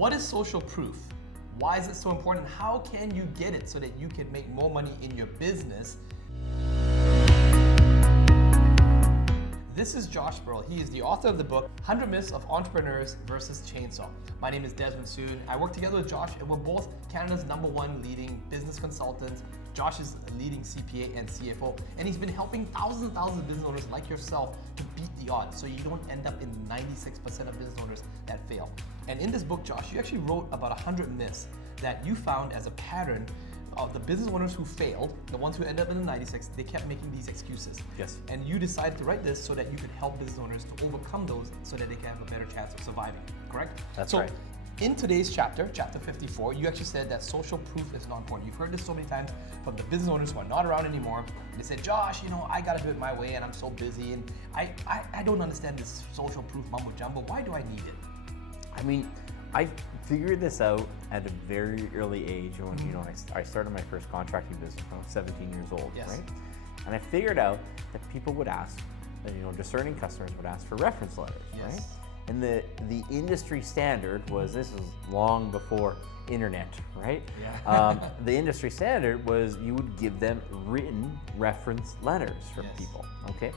What is social proof? Why is it so important? How can you get it so that you can make more money in your business? This is Josh Spurrell. He is the author of the book, 100 Myths of Entrepreneurs versus Chainsaw. My name is Desmond Soon. I work together with Josh, and we're both Canada's #1 leading business consultants. Josh is a leading CPA and CFO, and he's been helping thousands and thousands of business owners like yourself to beat the odds so you don't end up in 96% of business owners that fail. And in this book, Josh, you actually wrote about 100 myths that you found as a pattern of the business owners who failed, the ones who ended up in the 96, they kept making these excuses. Yes. And you decided to write this so that you could help business owners to overcome those so that they can have a better chance of surviving, correct? That's so, right. In today's chapter 54, you actually said that social proof is not important. You've heard this so many times from the business owners who are not around anymore. They said, Josh, I gotta do it my way and I'm so busy and I don't understand this social proof mumbo jumbo. Why do I need it? I mean, I figured this out at a very early age when I started my first contracting business when I was 17 years old, Yes. right? And I figured out that people would ask, discerning customers would ask for reference letters, Yes. right? And the industry standard was, this was long before internet, right? Yeah. The industry standard was you would give them written reference letters from Yes. people, okay?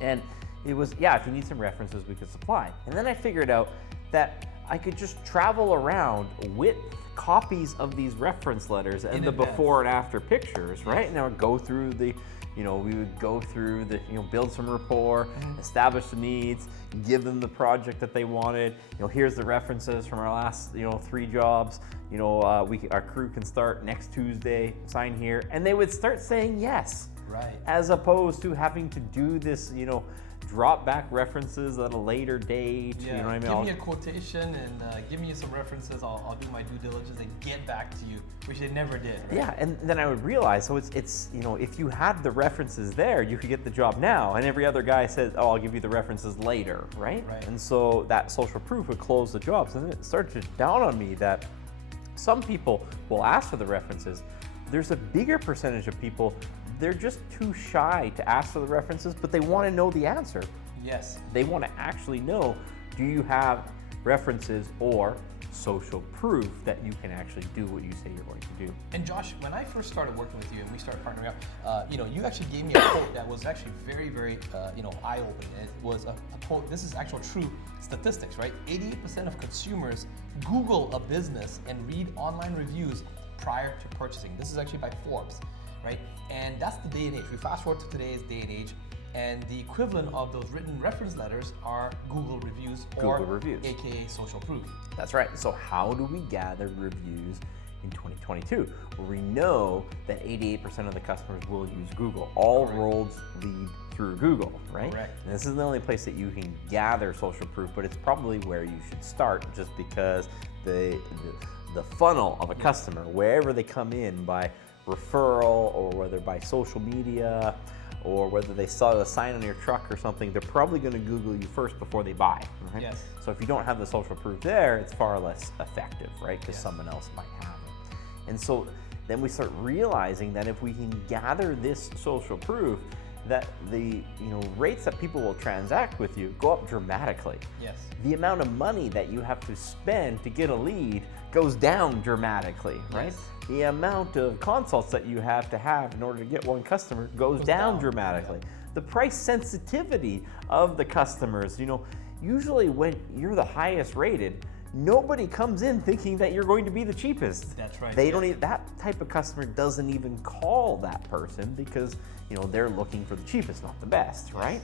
And it was, if you need some references, we could supply. And then I figured out that I could just travel around with copies of these reference letters and the before and after pictures, right? And I would go through we would go through build some rapport, establish the needs, give them the project that they wanted. Here's the references from our last, 3 jobs. Our crew can start next Tuesday, sign here. And they would start saying yes. Right. As opposed to having to do this, drop back references at a later date. Yeah. You know what I mean? Give me a quotation and give me some references. I'll do my due diligence and get back to you, which they never did. Right? Yeah, and then I would realize, so it's if you had the references there, you could get the job now, and every other guy says, oh, I'll give you the references later, right? Right. And so that social proof would close the jobs. And then it started to dawn on me that some people will ask for the references. There's a bigger percentage of people, they're just too shy to ask for the references, but they want to know the answer. Yes. They want to actually know, do you have references or social proof that you can actually do what you say you're going to do? And Josh, when I first started working with you and we started partnering up, you actually gave me a quote that was actually very, very, eye-opening. It was a quote, this is actual true statistics, right? 88% of consumers Google a business and read online reviews prior to purchasing. This is actually by Forbes, right? And that's the day and age. We fast forward to today's day and age, and the equivalent of those written reference letters are Google reviews, or AKA social proof. That's right. So how do we gather reviews in 2022? Well, we know that 88% of the customers will use Google. All roads lead through Google, right? Correct. And this is the only place that you can gather social proof, but it's probably where you should start, just because the funnel of a customer, wherever they come in by referral or whether by social media or whether they saw the sign on your truck or something, they're probably going to Google you first before they buy, right? Yes. So if you don't have the social proof there, it's far less effective, right? Because Yes. someone else might have it. And so then we start realizing that if we can gather this social proof, that the rates that people will transact with you go up dramatically. Yes. The amount of money that you have to spend to get a lead goes down dramatically, right? Yes. The amount of consults that you have to have in order to get one customer goes down dramatically. Yeah. The price sensitivity of the customers, usually when you're the highest rated, nobody comes in thinking that you're going to be the cheapest. That's right. They don't even, that type of customer doesn't even call that person because they're looking for the cheapest, not the best, right?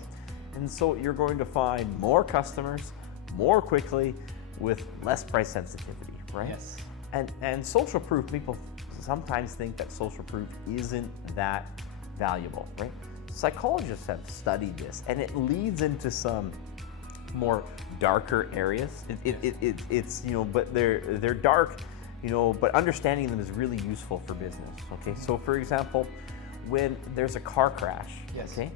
And so you're going to find more customers more quickly with less price sensitivity, right? Yes. And social proof, people sometimes think that social proof isn't that valuable, right? Psychologists have studied this, and it leads into some more darker areas. It's but they're dark, but understanding them is really useful for business. Okay, so for example, when there's a car crash, Yes. okay,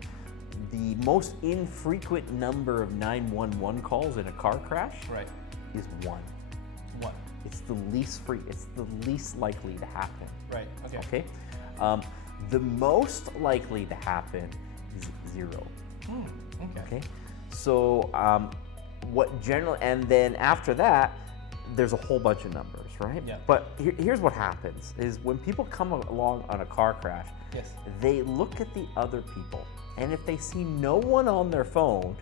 the most infrequent number of 911 calls in a car crash Right. is 1. What? It's the least likely to happen. Right. Okay. Okay, the most likely to happen is 0. Okay. Okay, so and then after that, there's a whole bunch of numbers, right? Yeah. But here's what happens is when people come along on a car crash, Yes. they look at the other people, and if they see no one on their phone,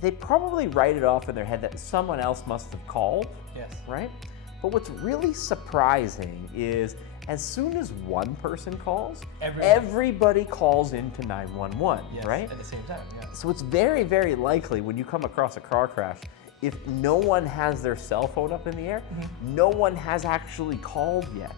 they probably write it off in their head that someone else must have called, Yes. right? But what's really surprising is as soon as one person calls, everybody calls into 911, Yes, right? at the same time, yeah. So it's very, very likely when you come across a car crash, if no one has their cell phone up in the air, no one has actually called yet.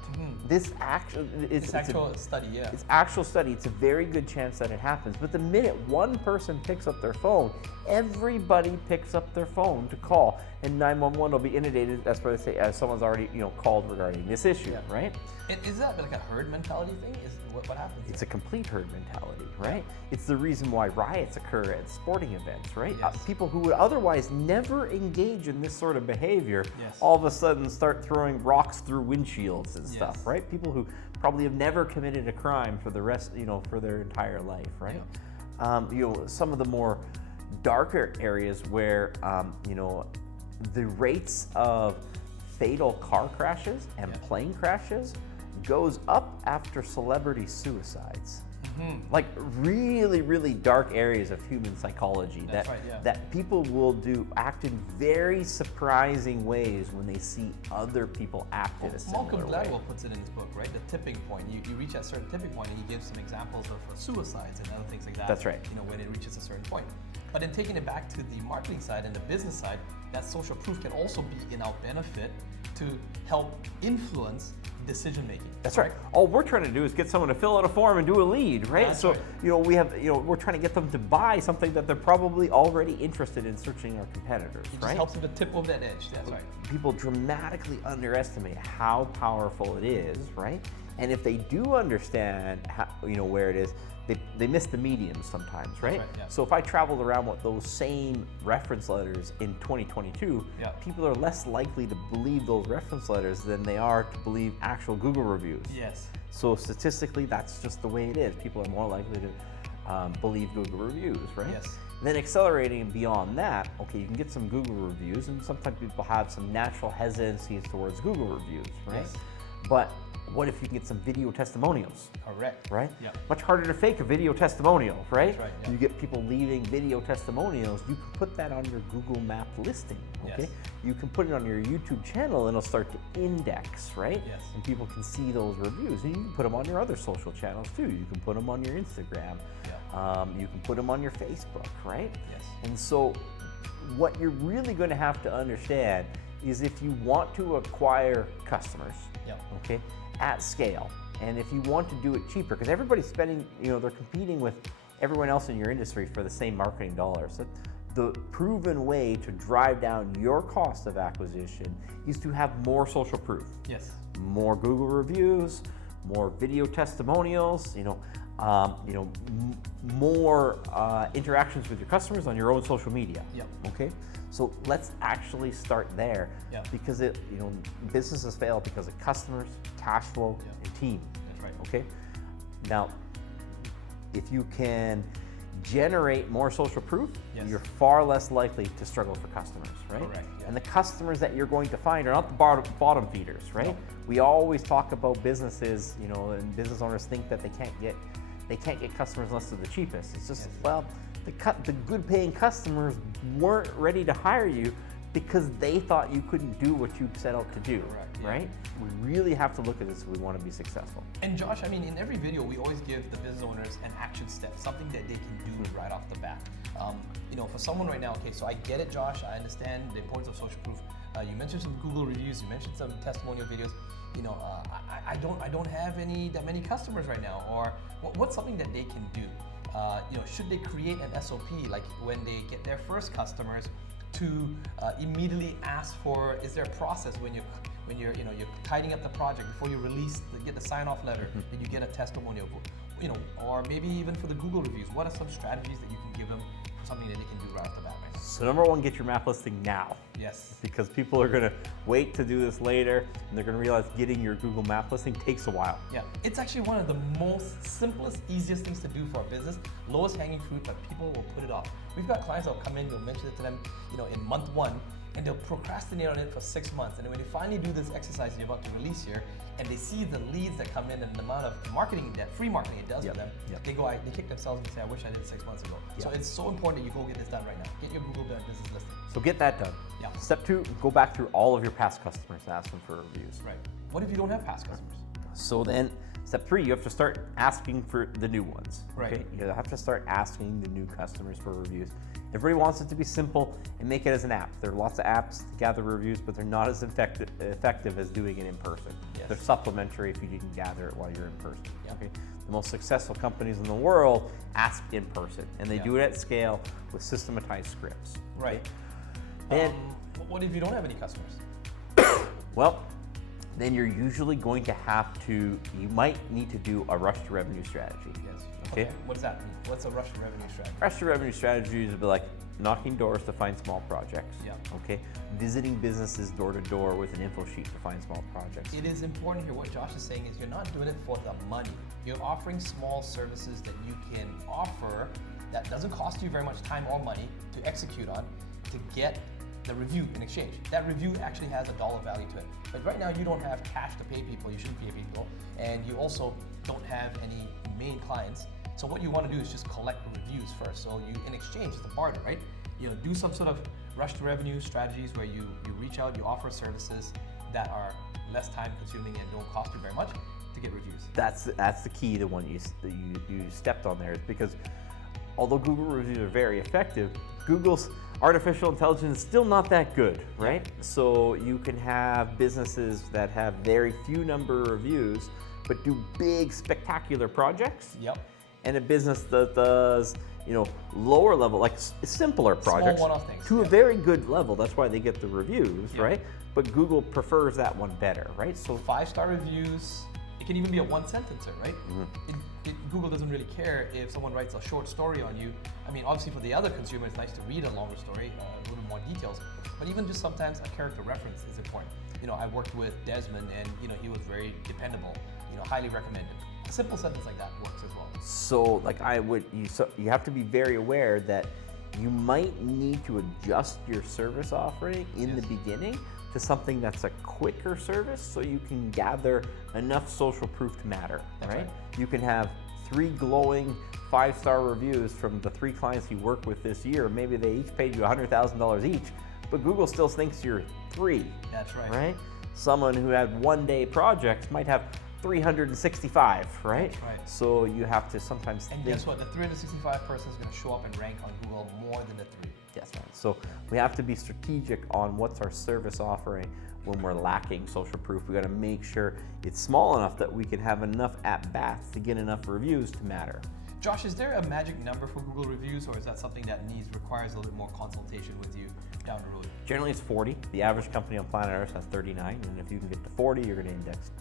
It's actual study, yeah. It's actual study. It's a very good chance that it happens. But the minute one person picks up their phone, everybody picks up their phone to call, and 911 will be inundated. That's what they say, as someone's already called regarding this issue, right? And is that like a herd mentality thing? Is what happens? It's a complete herd mentality, right? It's the reason why riots occur at sporting events, right? Yes. People who would otherwise never engage in this sort of behavior, Yes. all of a sudden start throwing rocks through windshields and stuff, Yes. right? People who probably have never committed a crime for the rest, for their entire life, right? Some of the more darker areas where, the rates of fatal car crashes and plane crashes goes up after celebrity suicides. Like really, really dark areas of human psychology that people will act in very surprising ways when they see other people act in a similar Malcolm way. Gladwell puts it in his book, right? The tipping point. You reach a certain tipping point, and he gives some examples of suicides and other things like that. That's right. When it reaches a certain point. But in taking it back to the marketing side and the business side, that social proof can also be in our benefit to help influence decision making. That's right. All we're trying to do is get someone to fill out a form and do a lead, right? That's so right. we have we're trying to get them to buy something that they're probably already interested in searching our competitors, It just right? helps them to tip over that edge. That's right. People dramatically underestimate how powerful it is, right? And if they do understand how, where it is, they miss the medium sometimes, right? right, yeah. So if I traveled around with those same reference letters in 2022, people are less likely to believe those reference letters than they are to believe actual Google reviews. Yes. So statistically, that's just the way it is. People are more likely to believe Google reviews, right? Yes. And then accelerating beyond that, okay, you can get some Google reviews, and sometimes people have some natural hesitancies towards Google reviews, right? Yes. But what if you can get some video testimonials? Correct. Right? Yeah. Much harder to fake a video testimonial, right? That's right, yeah. You get people leaving video testimonials, you can put that on your Google Map listing, okay? Yes. You can put it on your YouTube channel and it'll start to index, right? Yes. And people can see those reviews. And you can put them on your other social channels too. You can put them on your Instagram. You can put them on your Facebook, right? Yes. And so what you're really going to have to understand is if you want to acquire customers, okay, at scale, and if you want to do it cheaper, because everybody's spending, they're competing with everyone else in your industry for the same marketing dollars. So the proven way to drive down your cost of acquisition is to have more social proof. Yes. More Google reviews, more video testimonials, more interactions with your customers on your own social media. Yep. Okay, so let's actually start there, because businesses fail because of customers, cash flow, and team. That's right. Okay, now if you can generate more social proof, you're far less likely to struggle for customers, right? Correct. Yeah. And the customers that you're going to find are not the bottom feeders, right? No. We always talk about businesses, and business owners think that they can't get customers unless they're the cheapest. It's just, the good paying customers weren't ready to hire you because they thought you couldn't do what you set out to do, right? We really have to look at this if we want to be successful. And Josh, in every video, we always give the business owners an action step, something that they can do right off the bat. For someone right now, okay, so I get it, Josh, I understand the importance of social proof. You mentioned some Google reviews, you mentioned some testimonial videos. I don't have that many customers right now, or what's something that they can do? Should they create an SOP, like when they get their first customers, to immediately ask for, is there a process when you're tidying up the project before you get the sign-off letter, and you get a testimonial, or maybe even for the Google reviews, what are some strategies that you can give them for something that they can do right off the bat? Right? So number one, get your map listing now. Yes. Because people are gonna wait to do this later, and they're gonna realize getting your Google map listing takes a while. Yeah, it's actually one of the most simplest, easiest things to do for a business, lowest hanging fruit, but people will put it off. We've got clients that will come in, we'll mention it to them, in month one, and they'll procrastinate on it for 6 months. And then when they finally do this exercise you're about to release here, and they see the leads that come in and the amount of marketing, that free marketing it does for them, they kick themselves and say, I wish I did it 6 months ago. So it's so important that you go get this done right now. Get your Google business listing. So get that done. Yeah. Step 2, go back through all of your past customers and ask them for reviews. Right. What if you don't have past customers? So then, step 3, you have to start asking for the new ones. Right. Okay? You have to start asking the new customers for reviews. Everybody wants it to be simple and make it as an app. There are lots of apps to gather reviews, but they're not as effective as doing it in person. Yes. They're supplementary if you can gather it while you're in person. Yeah. Okay? The most successful companies in the world ask in person, and they do it at scale with systematized scripts. Right. And what if you don't have any customers? well, then you're usually going to have to, you might need to do a rush to revenue strategy. Yes. Okay. What does that mean? What's a rush to revenue strategy? Rush to revenue strategies would be like knocking doors to find small projects. Yeah. Okay. Visiting businesses door to door with an info sheet to find small projects. It is important here. What Josh is saying is you're not doing it for the money. You're offering small services that you can offer that doesn't cost you very much time or money to execute on to get the review in exchange. That review actually has a dollar value to it. But right now you don't have cash to pay people, you shouldn't pay people, and you also don't have any main clients. So what you want to do is just collect the reviews first. So you, in exchange, it's a barter, right? You know, do some sort of rush to revenue strategies where you reach out, you offer services that are less time consuming and don't cost you very much to get reviews. That's the key to one you stepped on there, is because although Google reviews are very effective, Google's artificial intelligence is still not that good, right? So you can have businesses that have very few number of reviews, but do big, spectacular projects. Yep. And a business that does, lower level, like simpler projects, small one-off things, to a very good level. That's why they get the reviews, right? But Google prefers that one better, right? So 5-star reviews. It can even be a one sentencer, right? Google doesn't really care if someone writes a short story on you. I mean, obviously for the other consumer, it's nice to read a longer story, a little more details. But even just sometimes a character reference is important. I worked with Desmond, and he was very dependable. Highly recommended. A simple sentence like that works as well. So, you have to be very aware that you might need to adjust your service offering in the beginning to something that's a quicker service, so you can gather enough social proof to matter. Right? You can have 3 glowing 5-star reviews from the 3 clients you work with this year. Maybe they each paid you $100,000 each, but Google still thinks you're 3. That's right. Right? Someone who had one-day projects might have 365, right? That's right. So you have to sometimes And guess what? The 365 person is going to show up and rank on Google more than the 3. Yes, right. So we have to be strategic on what's our service offering when we're lacking social proof. We got to make sure it's small enough that we can have enough at-bats to get enough reviews to matter. Josh, is there a magic number for Google reviews, or is that something that requires a little bit more consultation with you down the road? Generally, it's 40. The average company on planet Earth has 39, and if you can get to 40, you're going to index,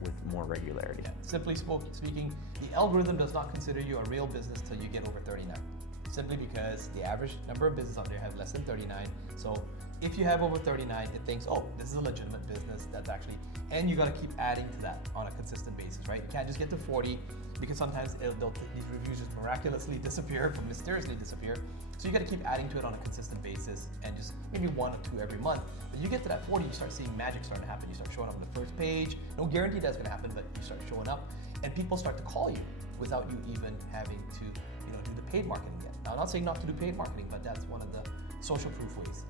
with more regularity. Yeah. Simply speaking, the algorithm does not consider you a real business till you get over 39. Simply because the average number of businesses out there have less than 39. So if you have over 39, it thinks, oh, this is a legitimate business. That's actually, and you got to keep adding to that on a consistent basis, right? You can't just get to 40, because sometimes these reviews just miraculously mysteriously disappear. So you got to keep adding to it on a consistent basis, and just maybe 1 or 2 every month. But you get to that 40, you start seeing magic starting to happen. You start showing up on the first page. No guarantee that's going to happen, but you start showing up, and people start to call you without you even having to, do the paid marketing yet. Now, I'm not saying not to do paid marketing, but that's one of the social proof ways.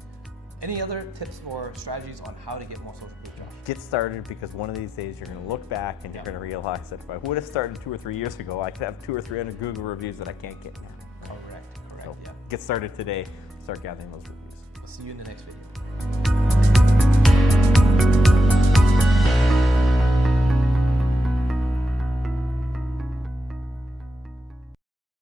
Any other tips or strategies on how to get more social proof, Josh? Get started, because one of these days you're going to look back and you're going to realize that if I would have started 2 or 3 years ago, I could have 200 or 300 Google reviews that I can't get now. Correct. So get started today. Start gathering those reviews. I'll see you in the next video.